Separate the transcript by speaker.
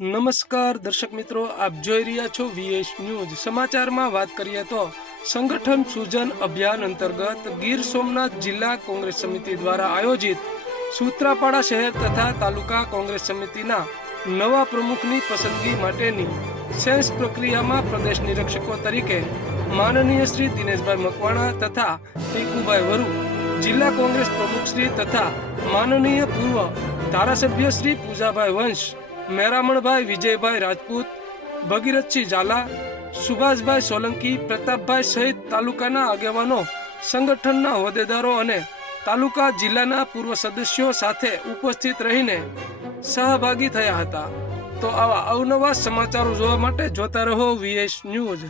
Speaker 1: નમસ્કાર, દર્શક મિત્રો, આપ જોઈ રહ્યા છો વીએસ ન્યૂઝ. સમાચારમાં વાત કરીએ તો સંગઠન સૂજન અભિયાન અંતર્ગત ગીર સોમનાથ જિલ્લા કોંગ્રેસ સમિતિ દ્વારા આયોજિત સૂત્રાપાડા શહેર તથા તાલુકા કોંગ્રેસ સમિતિના નવા પ્રમુખની પસંદગી માટેની સેન્સ પ્રક્રિયામાં પ્રદેશ નિરીક્ષકો તરીકે માનનીય શ્રી દિનેશભાઈ મકવાણા તથા ટીકુભાઈ વરુ, જિલ્લા કોંગ્રેસ પ્રમુખ શ્રી તથા માનનીય પૂર્વ ધારાસભ્ય શ્રી પૂજાભાઈ વંશ મેરામણભાઈ, વિજયભાઈ રાજપૂત ભગીરથસિંહ ઝાલા, સુભાષભાઈ સોલંકી, પ્રતાપભાઈ સહિત તાલુકાના આગેવાનો, સંગઠનના હોદ્દેદારો અને તાલુકા જિલ્લાના પૂર્વ સદસ્યો સાથે ઉપસ્થિત રહીને સહભાગી થયા હતા. તો આવા અવનવા સમાચારો જોવા માટે જોતા રહો વીએસ ન્યૂઝ